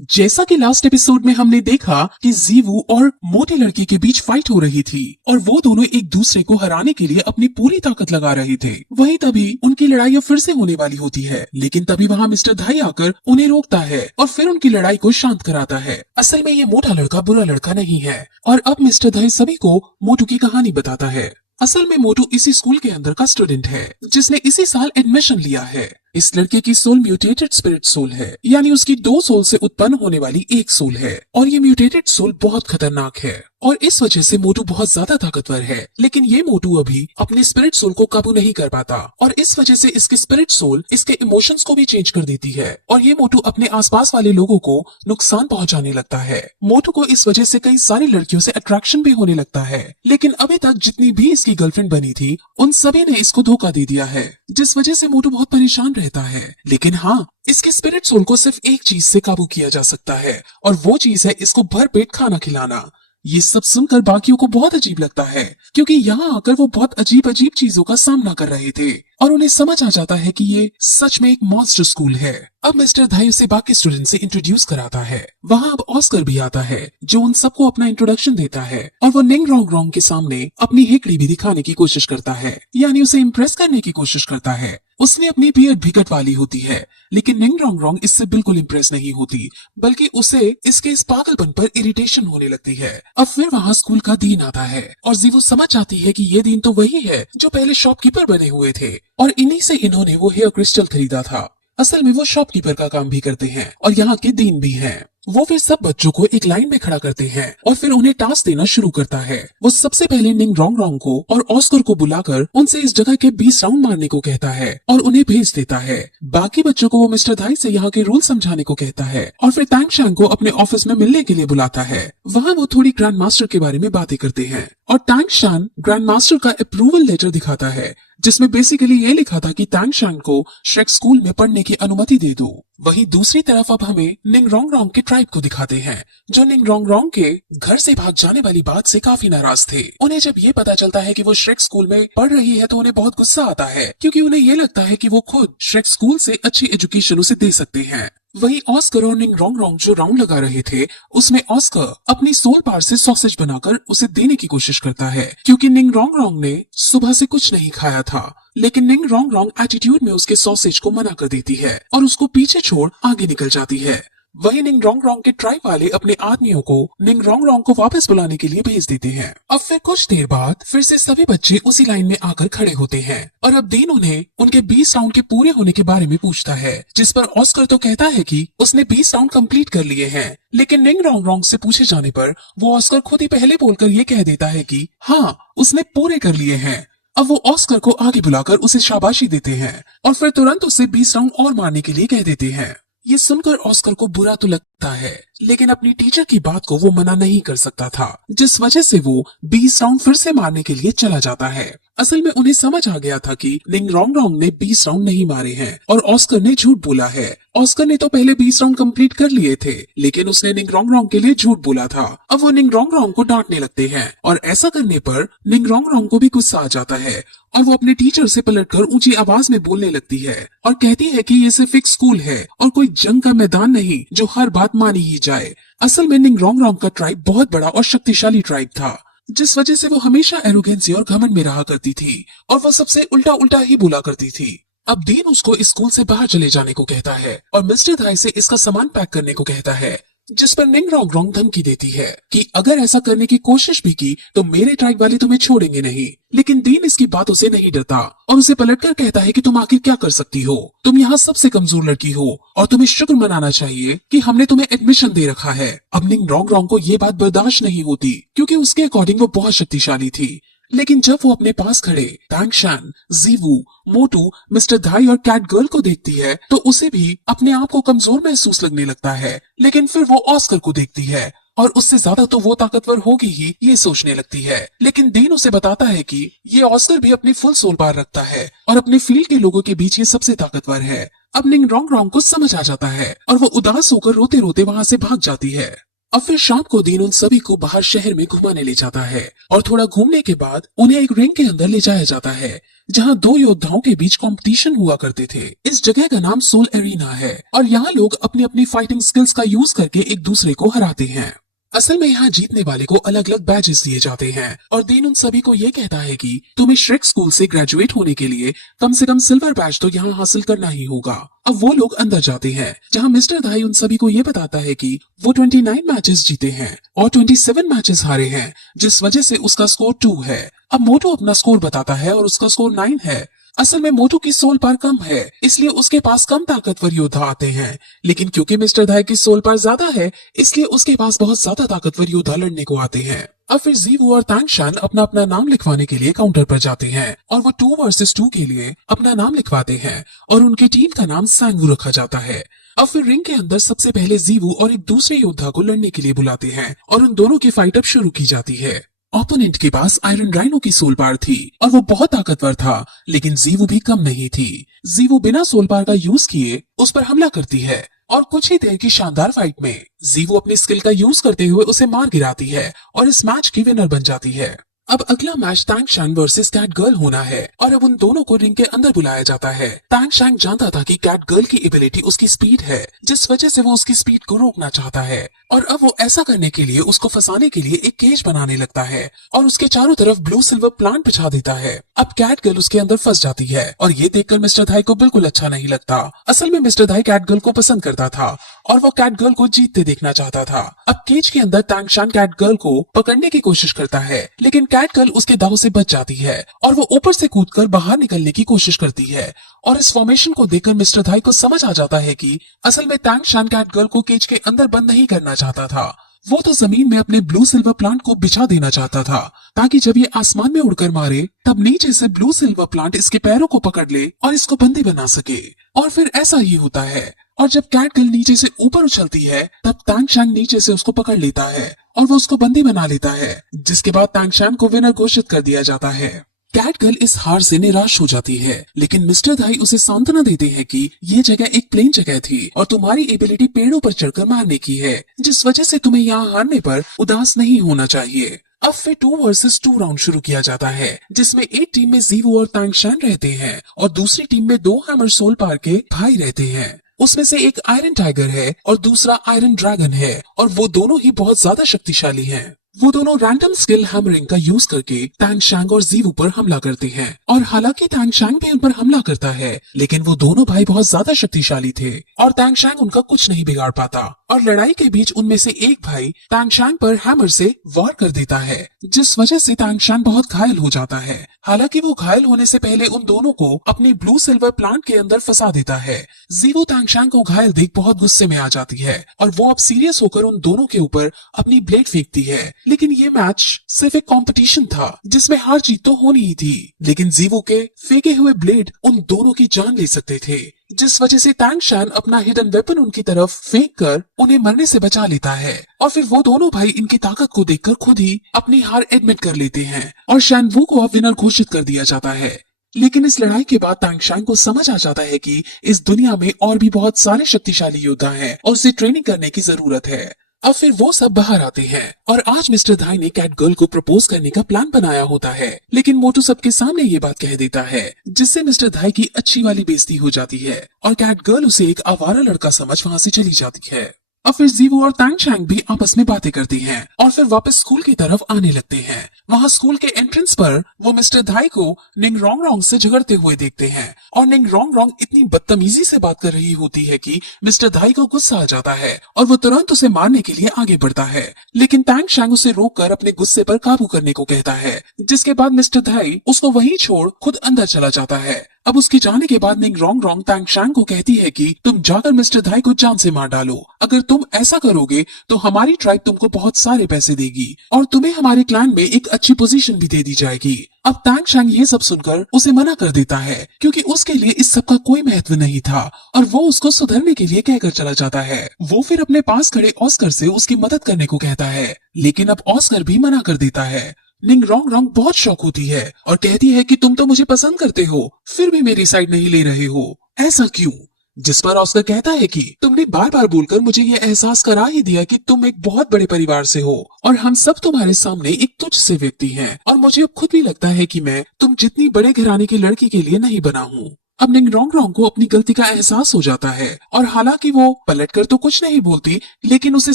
जैसा कि last episode में हमने देखा कि जीवू और मोटी लड़की के बीच फाइट हो रही थी और वो दोनों एक दूसरे को हराने के लिए अपनी पूरी ताकत लगा रहे थे। वहीं तभी उनकी लड़ाई अब फिर से होने वाली होती है, लेकिन तभी वहाँ मिस्टर धाई आकर उन्हें रोकता है और फिर उनकी लड़ाई को शांत कराता है। असल में ये मोटा लड़का बुरा लड़का नहीं है और अब मिस्टर धाई सभी को मोटू की कहानी बताता है। असल में मोटू इसी स्कूल के अंदर का स्टूडेंट है जिसने इसी साल एडमिशन लिया है। इस लड़के की सोल म्यूटेटेड स्पिरिट सोल है, यानी उसकी 2 सोल से उत्पन्न होने वाली एक सोल है और ये म्यूटेटेड सोल बहुत खतरनाक है और इस वजह से मोटू बहुत ज्यादा ताकतवर है। लेकिन ये मोटू अभी अपने स्पिरिट सोल को काबू नहीं कर पाता और इस वजह से इसकी स्पिरिट सोल इसके इमोशंस को भी चेंज कर देती है और ये मोटू अपने आसपास वाले लोगों को नुकसान पहुंचाने लगता है। मोटू को इस वजह से कई सारी लड़कियों से अट्रैक्शन भी होने लगता है, लेकिन अभी तक जितनी भी इसकी गर्लफ्रेंड बनी थी उन सभी ने इसको धोखा दे दिया है, जिस वजह से मोटू बहुत परेशान रहता है। लेकिन हाँ, इसके स्पिरिट सोल को सिर्फ एक चीज से काबू किया जा सकता है और वो चीज है इसको भरपेट खाना खिलाना। ये सब सुनकर बाकियों को बहुत अजीब लगता है क्योंकि यहाँ आकर वो बहुत अजीब अजीब चीजों का सामना कर रहे थे और उन्हें समझ आ जाता है कि ये सच में एक मॉन्स्टर स्कूल है। अब मिस्टर धाई उसे बाकी स्टूडेंट से इंट्रोड्यूस कराता है। वहाँ अब ऑस्कर भी आता है जो उन सबको अपना इंट्रोडक्शन देता है और वो निंग रोंग रोंग के सामने अपनी हेकड़ी भी दिखाने की कोशिश करता है, यानी उसे इम्प्रेस करने की कोशिश करता है। उसने अपनी बियर्ड भी कटवा ली होती है, लेकिन निंग रोंग रोंग इससे बिल्कुल इम्प्रेस नहीं होती, बल्कि उसे इसके इस पागलपन पर इरिटेशन होने लगती है। अब फिर वहाँ स्कूल का दिन आता है और जीवू समझ जाती है कि ये दिन तो वही है जो पहले शॉपकीपर बने हुए थे और इन्हीं से इन्होंने वो हेयर क्रिस्टल खरीदा था। असल में वो शॉपकीपर का काम भी करते हैं और यहाँ के डीन भी हैं। वो फिर सब बच्चों को एक लाइन में खड़ा करते हैं और फिर उन्हें टास्क देना शुरू करता है। वो सबसे पहले निंग रोंग रोंग को और ऑस्कर को बुलाकर उनसे इस जगह के 20 राउंड मारने को कहता है और उन्हें भेज देता है। बाकी बच्चों को वो मिस्टर धाई से यहाँ के रूल समझाने को कहता है और फिर टैंग शैंग को अपने ऑफिस में मिलने के लिए बुलाता है। वहाँ वो थोड़ी ग्रैंड मास्टर के बारे में बातें करते हैं और टैंग शैंग ग्रैंड मास्टर का अप्रूवल लेटर दिखाता है जिसमें बेसिकली ये लिखा था कि टैंग शैंग को श्रेक स्कूल में पढ़ने की अनुमति दे दो। वहीं दूसरी तरफ अब हमें निंग रोंग रोंग के ट्राइब को दिखाते हैं जो निंग रोंग रोंग के घर से भाग जाने वाली बात से काफी नाराज थे। उन्हें जब ये पता चलता है कि वो श्रेक स्कूल में पढ़ रही है तो उन्हें बहुत गुस्सा आता है क्योंकि उन्हें ये लगता है कि वो खुद श्रेक स्कूल से अच्छी एजुकेशन उसे दे सकते हैं। वहीं ऑस्कर और निंग रोंग रोंग जो राउंड लगा रहे थे उसमें ऑस्कर अपनी सोल पार से सॉसेज बनाकर उसे देने की कोशिश करता है क्योंकि निंग रोंग रोंग ने सुबह से कुछ नहीं खाया था, लेकिन निंग रोंग रोंग एटीट्यूड में उसके सॉसेज को मना कर देती है और उसको पीछे छोड़ आगे निकल जाती है। वहीं निंग रोंग रोंग के ट्राइब वाले अपने आदमियों को निंग रोंग रोंग को वापस बुलाने के लिए भेज देते हैं। अब फिर कुछ देर बाद फिर से सभी बच्चे उसी लाइन में आकर खड़े होते हैं और अब डीन उन्हें उनके 20 राउंड के पूरे होने के बारे में पूछता है, जिस पर ऑस्कर तो कहता है कि उसने 20 राउंड कंप्लीट कर लिए हैं, लेकिन निंग रोंग रोंग से पूछे जाने पर वो ऑस्कर खुद ही पहले बोलकर ये कह देता है कि हाँ उसने पूरे कर लिए हैं। अब वो ऑस्कर को आगे बुलाकर उसे शाबाशी देते हैं और फिर तुरंत उसे 20 राउंड और मारने के लिए कह देते हैं। ये सुनकर ऑस्कर को बुरा तो लगता है, लेकिन अपनी टीचर की बात को वो मना नहीं कर सकता था, जिस वजह से वो 20 राउंड फिर से मारने के लिए चला जाता है। असल में उन्हें समझ आ गया था कि निंग रोंग रोंग ने 20 राउंड नहीं मारे हैं और ऑस्कर ने झूठ बोला है। ऑस्कर ने तो पहले 20 राउंड कंप्लीट कर लिए थे, लेकिन उसने निंग रोंग रोंग के लिए झूठ बोला था। अब वो निंग रोंग रोंग को डांटने लगते हैं और ऐसा करने पर निंग रोंग रोंग को भी गुस्सा आ जाता है और वो अपने टीचर से पलटकर ऊंची आवाज में बोलने लगती है और कहती है कि ये सिर्फ एक स्कूल है और कोई जंग का मैदान नहीं जो हर बात मानी ही जाए। असल में निंग रोंग रोंग का ट्राइब बहुत बड़ा और शक्तिशाली ट्राइब था, जिस वजह से वो हमेशा एरोगेंसी और घमंड में रहा करती थी और वो सबसे उल्टा उल्टा ही बोला करती थी। अब डीन उसको इस स्कूल से बाहर चले जाने को कहता है और मिस्टर धाई से इसका सामान पैक करने को कहता है, जिस पर निंग रोंग रोंग धमकी देती है कि अगर ऐसा करने की कोशिश भी की तो मेरे ट्राइब वाले तुम्हें छोड़ेंगे नहीं। लेकिन डीन इसकी बातों से नहीं डरता और उसे पलटकर कहता है कि तुम आखिर क्या कर सकती हो, तुम यहाँ सबसे कमजोर लड़की हो और तुम्हें शुक्र मनाना चाहिए कि हमने तुम्हें एडमिशन दे रखा है। अब निंग रोंग रोंग को ये बात बर्दाश्त नहीं होती क्योंकि उसके अकॉर्डिंग वो बहुत शक्तिशाली थी, लेकिन जब वो अपने पास खड़े टैंग शैंग, जीवू, मोटू, मिस्टर धाई और कैट गर्ल को देखती है तो उसे भी अपने आप को कमजोर महसूस लगने लगता है। लेकिन फिर वो ऑस्कर को देखती है और उससे ज्यादा तो वो ताकतवर होगी ही ये सोचने लगती है। लेकिन डीन उसे बताता है कि ये ऑस्कर भी अपनी फुल सोल पार रखता है और अपने फील्ड के लोगों के बीच ये सबसे ताकतवर है। अब निंग रोंग रोंग को समझ आ जाता है और वो उदास होकर रोते रोते वहाँ से भाग जाती है। अब फिर शाम को डीन उन सभी को बाहर शहर में घुमाने ले जाता है और थोड़ा घूमने के बाद उन्हें एक रिंग के अंदर ले जाया जाता है जहाँ दो योद्धाओं के बीच कंपटीशन हुआ करते थे। इस जगह का नाम सोल एरिना है और यहाँ लोग अपनी अपनी फाइटिंग स्किल्स का यूज करके एक दूसरे को हराते हैं। असल में यहाँ जीतने वाले को अलग अलग बैजेस दिए जाते हैं और दीन उन सभी को ये कहता है कि तुम्हें श्रेक स्कूल से ग्रेजुएट होने के लिए कम से कम सिल्वर बैज तो यहाँ हासिल करना ही होगा। अब वो लोग अंदर जाते हैं जहाँ मिस्टर धाई उन सभी को ये बताता है कि वो 29 मैचेस जीते हैं और 27 मैचेस हारे हैं, जिस वजह से उसका स्कोर 2 है। अब मोटू अपना स्कोर बताता है और उसका स्कोर 9 है। असल में मोटू की सोल पार कम है, इसलिए उसके पास कम ताकतवर योद्धा आते हैं, लेकिन क्योंकि मिस्टर धाई की सोल पार ज्यादा है इसलिए उसके पास बहुत ज्यादा ताकतवर योद्धा लड़ने को आते हैं। अब फिर जीवू और तांगशान अपना अपना नाम लिखवाने के लिए काउंटर पर जाते हैं और वो 2 वर्सेस 2 के लिए अपना नाम लिखवाते हैं और उनकी टीम का नाम सांगवू रखा जाता है। अब फिर रिंग के अंदर सबसे पहले जीवू और एक दूसरे योद्धा को लड़ने के लिए बुलाते हैं और उन दोनों की फाइट अब शुरू की जाती है। ओपोनेंट के पास आयरन राइनो की सोल पार थी और वो बहुत ताकतवर था, लेकिन जीवू भी कम नहीं थी। जीवू बिना सोल पार का यूज किए उस पर हमला करती है और कुछ ही देर की शानदार फाइट में जीवू अपनी स्किल का यूज करते हुए उसे मार गिराती है और इस मैच की विनर बन जाती है। अब अगला match Tangshan versus Cat Girl होना है और अब उन दोनों को रिंग के अंदर बुलाया जाता है। तांगशान जानता था कि कैट गर्ल की एबिलिटी उसकी स्पीड है, जिस वजह से वो उसकी स्पीड को रोकना चाहता है और अब वो ऐसा करने के लिए उसको फंसाने के लिए एक केज बनाने लगता है और उसके चारों तरफ ब्लू सिल्वर प्लांट बिछा देता है। अब कैट गर्ल उसके अंदर फंस जाती है और ये देखकर मिस्टर धाई को बिल्कुल अच्छा नहीं लगता। असल में मिस्टर धाई कैट गर्ल को पसंद करता था और वो कैट गर्ल को जीतते देखना चाहता था। अब केज के अंदर तांगशान कैट गर्ल को पकड़ने की कोशिश करता है, लेकिन कैट गर्ल उसके दाव से बच जाती है और वो ऊपर से कूदकर बाहर निकलने की कोशिश करती है और इस फॉर्मेशन को देखकर मिस्टर धाई को समझ आ जाता है कि असल में तांगशान कैट गर्ल को केज के अंदर बंद नहीं करना चाहता था। वो तो जमीन में अपने ब्लू सिल्वर प्लांट को बिछा देना चाहता था ताकि जब ये आसमान में उड़कर मारे तब नीचे से ब्लू सिल्वर प्लांट इसके पैरों को पकड़ ले और इसको बंदी बना सके। और फिर ऐसा ही होता है और जब कैट गर्ल नीचे से ऊपर उछलती है तब तांगशान नीचे से उसको पकड़ लेता है और वो उसको बंदी बना लेता है, जिसके बाद तांगशान को विनर घोषित कर दिया जाता है। कैट गर्ल इस हार से निराश हो जाती है, लेकिन मिस्टर धाई उसे सांत्वना देते हैं कि ये जगह एक प्लेन जगह थी और तुम्हारी एबिलिटी पेड़ों पर चढ़कर मारने की है, जिस वजह से तुम्हें यहाँ हारने पर उदास नहीं होना चाहिए। अब फिर 2 वर्सेस 2 राउंड शुरू किया जाता है, जिसमें एक टीम में जीवू और तांगशान रहते हैं और दूसरी टीम में 2 हैमर सोल पार के भाई रहते हैं। उसमें से एक आयरन टाइगर है और दूसरा आयरन ड्रैगन है और वो दोनों ही बहुत ज्यादा शक्तिशाली हैं। वो दोनों रैंडम स्किल हैमरिंग का यूज करके तांगशांग और जीवू पर हमला करते हैं और हालांकि तांगशांग भी उन पर हमला करता है, लेकिन वो दोनों भाई बहुत ज्यादा शक्तिशाली थे और तांगशांग उनका कुछ नहीं बिगाड़ पाता और लड़ाई के बीच उनमें से एक भाई तांगशांग पर हैमर से वार कर देता है, जिस वजह से तांगशांग बहुत घायल हो जाता है। हालांकि वो घायल होने से पहले उन दोनों को अपनी ब्लू सिल्वर प्लांट के अंदर फंसा देता है। जीवू तांगशांग को घायल देख बहुत गुस्से में आ जाती है और वो अब सीरियस होकर उन दोनों के ऊपर अपनी ब्लेड फेंकती है, लेकिन ये मैच सिर्फ एक कंपटीशन था जिसमें हार जीत तो होनी ही थी, लेकिन जीवू के फेंके हुए ब्लेड उन दोनों की जान ले सकते थे, जिस वजह से तांगशान अपना हिडन वेपन उनकी तरफ फेंक कर उन्हें मरने से बचा लेता है और फिर वो दोनों भाई इनकी ताकत को देखकर खुद ही अपनी हार एडमिट कर लेते हैं और शानवू को अब विनर घोषित कर दिया जाता है। लेकिन इस लड़ाई के बाद तांगशान को समझ आ जाता है कि इस दुनिया में और भी बहुत सारे शक्तिशाली योद्धा हैं और उसे ट्रेनिंग करने की जरूरत है। अब फिर वो सब बाहर आते हैं और आज मिस्टर धाई ने कैट गर्ल को प्रपोज करने का प्लान बनाया होता है, लेकिन मोटू सबके सामने ये बात कह देता है, जिससे मिस्टर धाई की अच्छी वाली बेइज्जती हो जाती है और कैट गर्ल उसे एक आवारा लड़का समझ वहाँ से चली जाती है। अब फिर जीवू और तांगशांग भी आपस में बातें करती हैं और फिर वापस स्कूल की तरफ आने लगते हैं। वहाँ स्कूल के एंट्रेंस पर वो मिस्टर धाई को निंग रोंग रोंग से झगड़ते हुए देखते हैं और निंग रोंग रोंग इतनी बदतमीजी से बात कर रही होती है कि मिस्टर धाई को गुस्सा आ जाता है और वो तुरंत उसे मारने के लिए आगे बढ़ता है, लेकिन तांगशांग उसे रोककर अपने गुस्से पर काबू करने को कहता है, जिसके बाद मिस्टर धाई उसको वहीं छोड़ खुद अंदर चला जाता है। अब उसके जाने के बाद निंग रोंग रोंग तांगशांग को कहती है कि तुम जाकर मिस्टर धाई को जान से मार डालो। अगर तुम ऐसा करोगे तो हमारी ट्राइब तुमको बहुत सारे पैसे देगी और तुम्हें हमारे क्लैन में एक अच्छी पोजीशन भी दे दी जाएगी। अब तांगशांग ये सब सुनकर उसे मना कर देता है क्योंकि उसके लिए इस सब का कोई महत्व नहीं था और वो उसको सुधरने के लिए कहकर चला जाता है। वो फिर अपने पास खड़े ऑस्कर से उसकी मदद करने को कहता है, लेकिन अब ऑस्कर भी मना कर देता है। निंग रोंग रोंग बहुत शौक होती है और कहती है कि तुम तो मुझे पसंद करते हो फिर भी मेरी साइड नहीं ले रहे हो, ऐसा क्यों? जिस पर ऑस्कर कहता है कि तुमने बार बार बोलकर मुझे ये एहसास करा ही दिया कि तुम एक बहुत बड़े परिवार से हो और हम सब तुम्हारे सामने एक तुच्छ से व्यक्ति हैं और मुझे अब खुद भी लगता है कि मैं तुम जितनी बड़े घराने की लड़की के लिए नहीं बना हूँ। अब निंग रोंग रोंग को अपनी गलती का एहसास हो जाता है और हालांकि वो पलटकर तो कुछ नहीं बोलती, लेकिन उसे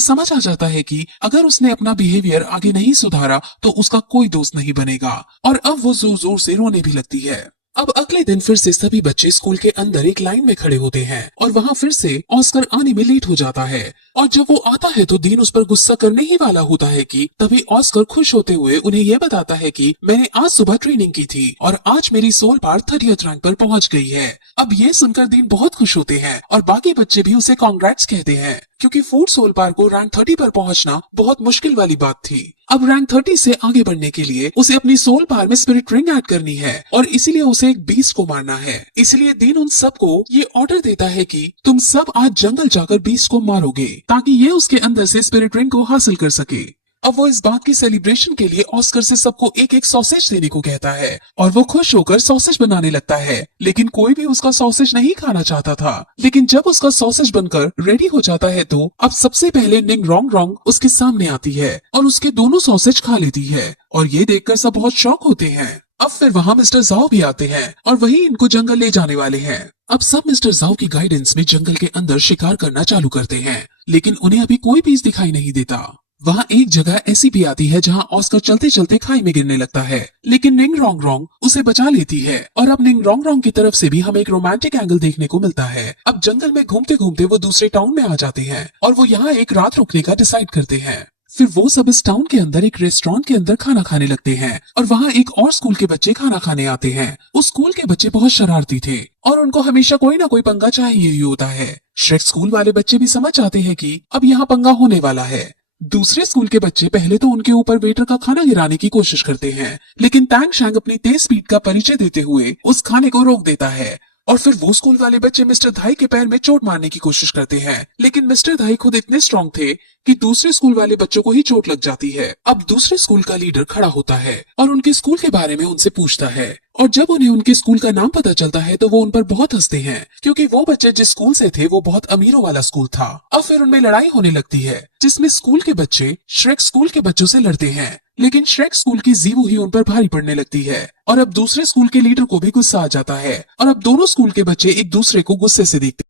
समझ आ जाता है कि अगर उसने अपना बिहेवियर आगे नहीं सुधारा तो उसका कोई दोस्त नहीं बनेगा और अब वो जोर जोर से रोने भी लगती है। अब अगले दिन फिर से सभी बच्चे स्कूल के अंदर एक लाइन में खड़े होते हैं और वहाँ फिर से ऑस्कर आने में लेट हो जाता है और जब वो आता है तो डीन उस पर गुस्सा करने ही वाला होता है कि तभी ऑस्कर खुश होते हुए उन्हें यह बताता है कि मैंने आज सुबह ट्रेनिंग की थी और आज मेरी सोल बार 30th रैंक पर पहुंच गई है। अब ये सुनकर डीन बहुत खुश होते हैं और बाकी बच्चे भी उसे कॉन्ग्रेट्स कहते हैं क्योंकि 4 सोल बार को रैंक 30 पर पहुंचना बहुत मुश्किल वाली बात थी। अब रैंक 30 से आगे बढ़ने के लिए उसे अपनी सोल बार में स्पिरिट रिंग ऐड करनी है और इसीलिए उसे एक बीस्ट को मारना है। इसलिए डीन उन सबको ये ऑर्डर देता है कि तुम सब आज जंगल जाकर बीस्ट को मारोगे ताकि ये उसके अंदर से स्पिरिट रिंग को हासिल कर सके। अब वो इस बात की सेलिब्रेशन के लिए ऑस्कर से सबको एक एक सॉसेज देने को कहता है और वो खुश होकर सॉसेज बनाने लगता है, लेकिन कोई भी उसका सॉसेज नहीं खाना चाहता था। लेकिन जब उसका सॉसेज बनकर रेडी हो जाता है तो अब सबसे पहले निंग रोंग रोंग उसके सामने आती है और उसके दोनों सॉसेज खा लेती है और ये देखकर सब बहुत शॉक होते हैं। अब फिर वहाँ मिस्टर जाओ भी आते हैं और वही इनको जंगल ले जाने वाले हैं। अब सब मिस्टर जाओ की गाइडेंस में जंगल के अंदर शिकार करना चालू करते हैं, लेकिन उन्हें अभी कोई पीस दिखाई नहीं देता। वहाँ एक जगह ऐसी भी आती है जहाँ ऑस्कर चलते चलते खाई में गिरने लगता है, लेकिन निंग रोंग रोंग उसे बचा लेती है और अब निंग रोंग रोंग की तरफ से भी हमें एक रोमांटिक एंगल देखने को मिलता है। अब जंगल में घूमते घूमते वो दूसरे टाउन में आ जाते हैं और वो यहाँ एक रात रुकने का डिसाइड करते हैं। फिर वो सब इस टाउन के अंदर एक रेस्टोरेंट के अंदर खाना खाने लगते हैं और वहाँ एक और स्कूल के बच्चे खाना खाने आते हैं। उस स्कूल के बच्चे बहुत शरारती थे और उनको हमेशा कोई ना कोई पंगा चाहिए ही होता है। श्रेक स्कूल वाले बच्चे भी समझ जाते हैं कि अब यहाँ पंगा होने वाला है। दूसरे स्कूल के बच्चे पहले तो उनके ऊपर वेटर का खाना गिराने की कोशिश करते हैं, लेकिन टैंग शैंग अपनी तेज स्पीड का परिचय देते हुए उस खाने को रोक देता है और फिर वो स्कूल वाले बच्चे मिस्टर धाई के पैर में चोट मारने की कोशिश करते हैं, लेकिन मिस्टर धाई खुद इतने स्ट्रांग थे कि दूसरे स्कूल वाले बच्चों को ही चोट लग जाती है। अब दूसरे स्कूल का लीडर खड़ा होता है और उनके स्कूल के बारे में उनसे पूछता है और जब उन्हें उनके स्कूल का नाम पता चलता है तो वो उन पर बहुत हंसते हैं क्योंकि वो बच्चे जिस स्कूल से थे वो बहुत अमीरों वाला स्कूल था। अब फिर उनमें लड़ाई होने लगती है जिसमें स्कूल के बच्चे श्रेक स्कूल के बच्चों से लड़ते हैं, लेकिन श्रेक स्कूल की जीवू ही उन पर भारी पड़ने लगती है और अब दूसरे स्कूल के लीडर को भी गुस्सा आ जाता है और अब दोनों स्कूल के बच्चे एक दूसरे को गुस्से से देखते